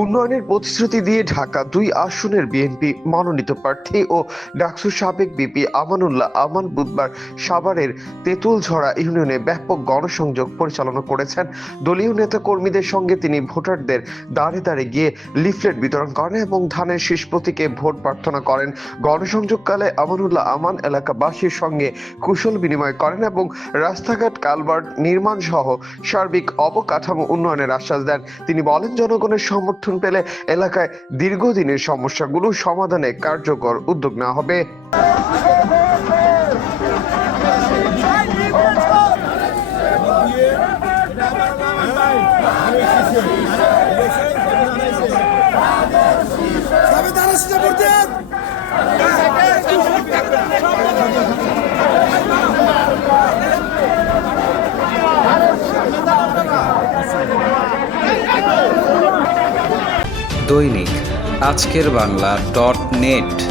উন্নয়নের প্রতিশ্রুতি দিয়ে ঢাকা ২ আসনের বিএনপি মনোনীত প্রার্থী ও ডাকসুর সাবেক বিপি আমানুল্লাহ আমান বুধবার সাভারের তেঁতুলঝরা ইউনিয়নে ব্যাপক গণসংযোগ পরিচালনা করেছেন। দলীয় নেতাকর্মীদের সঙ্গে তিনি ভোটারদের দাঁড়ে দাঁড়ে গিয়ে লিফলেট বিতরণ করেন এবং ধানের শীষ প্রতীকে ভোট প্রার্থনা করেন। গণসংযোগকালে আমানুল্লাহ আমান এলাকাবাসীর সঙ্গে কুশল বিনিময় করেন এবং রাস্তাঘাট, কালভার্ট নির্মাণ সহ সার্বিক অবকাঠামো উন্নয়নের আশ্বাস দেন। তিনি বলেন, জনগণের সমর্থন পেলে এলাকায় দীর্ঘদিনের সমস্যাগুলো সমাধানে কার্যকর উদ্যোগ নেওয়া হবে। দৈনিক আজকের বাংলা .net